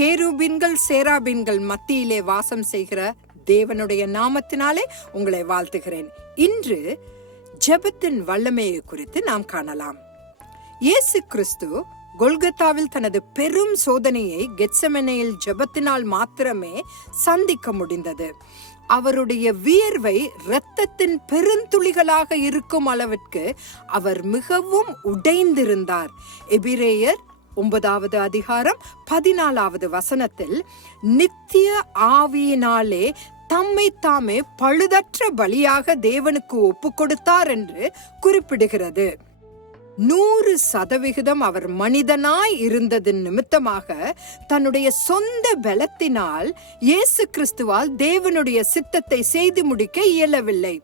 கேருபீன்கள் சேராபீன்கள் மத்தியிலே வாசம் செய்கிற தேவனுடைய நாமத்தினாலே உங்களை வாழ்த்துகிறேன். இன்று ஜெபத்தின் வல்லமையை குறித்து நாம் காணலாம். இயேசு கிறிஸ்து கொல்கத்தாவில் தனது பெரும் சோதனையை கெட்சமெனையில் ஜெபத்தினால் மாத்திரமே சந்திக்க முடிந்தது. அவருடைய வியர்வை இரத்தத்தின் பெருந்துளிகளாக இருக்கும் அளவிற்கு அவர் மிகவும் உடைந்திருந்தார். எபிரேயர் ஒன்பதாவது அதிகாரம் பதினாலாவது வசனத்தில் நித்திய ஆவியினாலே தம்மை தாமே பழுதற்ற பலியாக தேவனுக்கு ஒப்பு கொடுத்தார் என்று குறிப்பிடுகிறது. நூறு சதவிகிதம் அவர் மனிதனாய் இருந்தது நிமித்தமாக தன்னுடைய சொந்த பலத்தினால் இயேசு கிறிஸ்துவால் தேவனுடைய சித்தத்தை செய்து முடிக்க இயலவில்லை.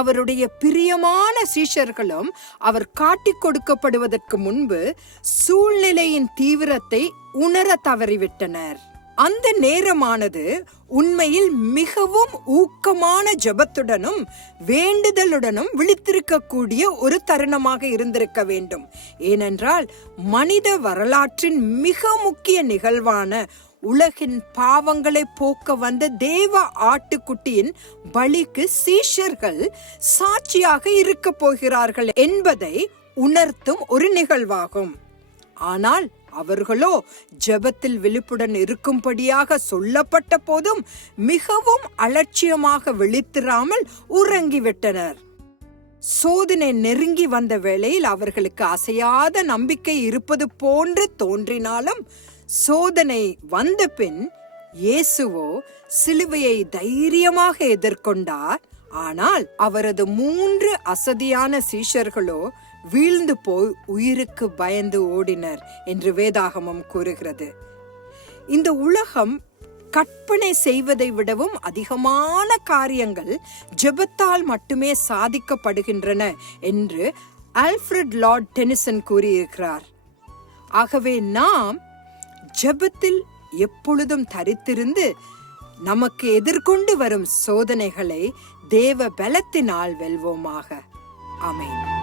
அவருடைய பிரியமான சீஷர்களும் அவர் காட்டிக் கொடுக்கப்படுவதற்கு முன்பு சூழ்நிலையின் தீவிரத்தை உணர தவறிவிட்டனர். அந்த நேரமானது உண்மையில் மிகவும் ஊக்கமான ஜெபத்துடனும் வேண்டுதலுடனும் விழித்திருக்கக்கூடிய ஒரு தருணமாக இருந்திருக்க வேண்டும். ஏனென்றால் மனித வரலாற்றின் மிக முக்கிய நிகழ்வான உலகின் பாவங்களை போக்க வந்த தேவ ஆட்டுக்குட்டியின் பலிக்கு சீஷர்கள் சாட்சியாக இருக்க போகிறார்கள் என்பதை உணர்த்தும் ஒரு நிகழ்வாகும். ஆனால் அவர்களோ ஜெபத்தில் விழிப்புடன் இருக்கும்படியாக சொல்லப்பட்ட போதும் மிகவும் அலட்சியமாக விழித்திராமல் உறங்கிவிட்டனர். சோதனை நெருங்கி வந்த வேளையில் அவர்களுக்கு அசையாத நம்பிக்கை இருப்பது போன்று தோன்றினாலும் சோதனை வந்த பின் இயேசுவோ சிலுவையை தைரியமாக எதிர்கொண்டார். ஆனால் அவரது மூன்று அசதியான சீஷர்களோ வீழ்ந்து போய் உயிருக்கு பயந்து ஓடினர் என்று வேதாகமம் கூறுகிறது. இந்த உலகம் கற்பனை செய்வதை விடவும் அதிகமான காரியங்கள் ஜெபத்தால் மட்டுமே சாதிக்கப்படுகின்றன என்று ஆல்ஃபிரட் லார்ட் டெனிசன் கூறியிருக்கிறார். ஆகவே நாம் ஜெபத்தில் எப்பொழுதும் தரித்திருந்து நமக்கு எதிர்கொண்டு வரும் சோதனைகளை தேவ பலத்தினால் வெல்வோமாக. ஆமென்.